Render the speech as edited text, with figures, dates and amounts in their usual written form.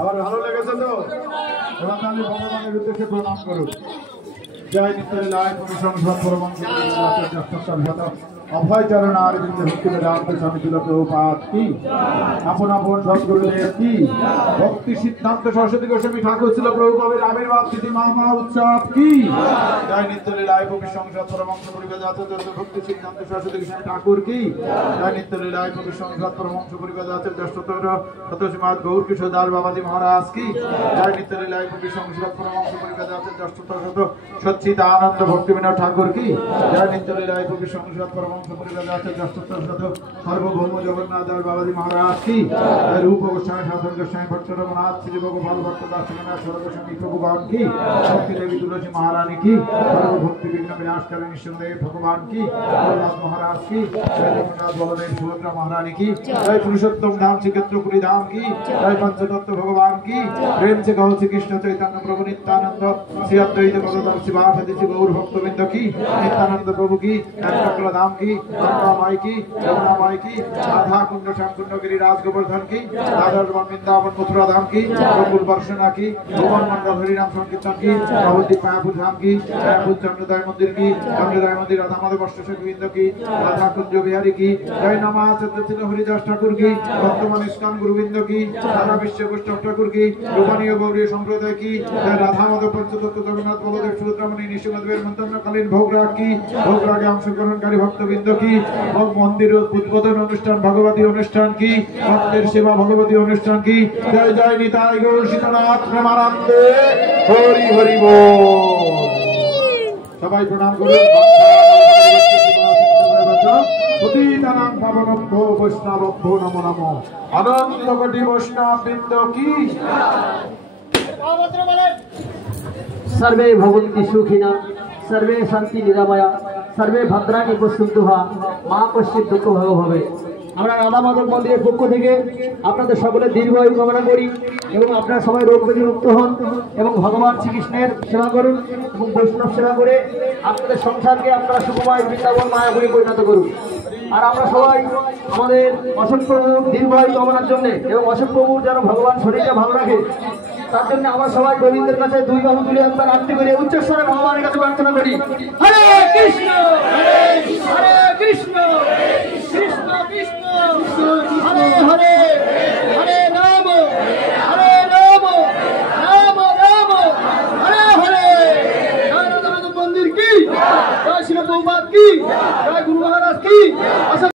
আমার ভালো লেগেছে তো? এবার তাহলে ভগবানের উদ্দেশ্যে প্রণাম করুন। জয় নিত্যলীলায় প্রশংসা পরমাংশ অভয় চরণ আর স্বামী ছিল প্রভুপাদ কি আপন আপন সদ্গুরুদেব কি ভক্তি সিদ্ধান্ত সরস্বতী গোস্বামী ঠাকুর ছিল প্রভুপাদের আবির্ভাব তিথি মহা উৎসব কি জয় নিত্যলীলায় প্রশংসা পরমাংশ পরিবেদ আচার্য ভক্তি সিদ্ধান্ত সরস্বতী গোস্বামী ঠাকুর কি জয় নিত্যলীলায় প্রশংসা পরমাংশ পরিবেদ আচার্য জ্যেষ্ঠতর সতোষীমাদ গৌর কিশোর দাস বাবাজি মহারাজ কি জয় নিত্যলীলায় প্রশংসা পরমাংশ পরিবেদ আচার্য জ্যেষ্ঠতর সচ্চিদ আনন্দ ভক্তি বিনোদ ঠাকুর কি জয় নিত্যলীলায় প্রশংসা পরমাংশ পরিবেদ আচার্য জ্যেষ্ঠতর সার্বভৌম জগন্নাথ দাস বাবাজি মহারাজ কি রূপ গোস্বামী সাধন গোস্বামী ভট্ট রঘুনাথ শ্রী ভগবান ভট্ট দাস সর্বস্বামী ভগবান কি শক্তি দেবী তুলসী মহারানী কি সর্বভক্তি বিঘ্ন বিনাশকারী নিঃসন্দেহ ভগবান কি প্রহ্লাদ মহারাজ কি জয় জগন্নাথ বলদেব সুভদ্রা মহারানী কি জয় পুরুষোত্তম ধাম শ্রীক্ষেত্রপুরী ধাম কি জয় পঞ্চতত্ত্ব ভগবান কি প্রেম से कहो श्री कृष्ण चैतन्य प्रभु नित्यानंद श्री अद्वैत गदाधर शिवासादि गौर भक्तवृंद की नित्यानंद प्रभु की चक्र धाम की गंगा माई की यमुना माई की राधा कुंड श्याम कुंड गिरिराज गोवर्धन की राधा वृंदावन मथुरा धाम की गोकुल वर्षना की भुवन मंडल हरिनाम संकीर्तन की नवद्वीप मायापुर धाम की मायापुर चंद्रोदय मंदिर की चंद्रोदय मंदिर राधा माधव अष्टशक गोविंद की राधा कुंज बिहारी की जय नमा चंद्रचिन्ह हरिदास ठाकुर की वर्तमान इस्कन गुरुविंद की राधा विश्व गोष्ठव ठाकुर की रूपानी गौरी संप्रदाय की जय राधा माधव पंचतत्व जगन्नाथ बलदेव सुभद्रामणि निशिमदेव मंत्रकालीन भोगराग की भोगरागे अंशग्रहणकारी भक्तवृंद की मंदिर उद्বোधन অনুষ্ঠান भगवती অনুষ্ঠান की भक्तेर सेवा भगवती অনুষ্ঠান की जय जय निताई गौर शीतनाथ प्रेमानंदे हरि हरि बोल सबाई प्रणाम करुन पतितानां पावनभ्यो वैष्णवभ्यो नमो नमः अनंत कोटि वैष्णव वृंद की सर्वे भवन्ति सुखिना सर्वे शांति निरामया सर्वे भद्राणि पश्यन्तु मा कश्चित् दुःख भोग भवे। আমরা রাধা মাধব মন্দিরের পক্ষ থেকে আপনাদের সকলের দীর্ঘায়ু কামনা করি এবং আপনারা সবাই রোগ ব্যাধি মুক্ত হন এবং ভগবান শ্রীকৃষ্ণের সেবা করুন এবং বৈষ্ণব সেবা করে আপনাদের সংসারকে আপনারা সুখময় বৃন্দাবন মায়াপুরে পরিণত করুন। আর আমরা সবাই আমাদের অশোক প্রভুর দীর্ঘায়ু কামনার জন্য এবং অশোক প্রভুর যেন ভগবান শরীরকে ভালো রাখে তার জন্য আমরা সবাই গোবিন্দের কাছে দুই বাহু তুলে আমরা আরতি করে উচ্চস্বরে ভগবানের কাছে প্রার্থনা করি হরে কৃষ্ণ হরে কৃষ্ণ কৃষ্ণ কৃষ্ণ হরে হরে হরে রাম রাম রাম হরে হরে জয় রাধা মাধব মন্দির কি জয় শ্রী প্রভুপাদ কি জয় গুরু মহারাজ কি।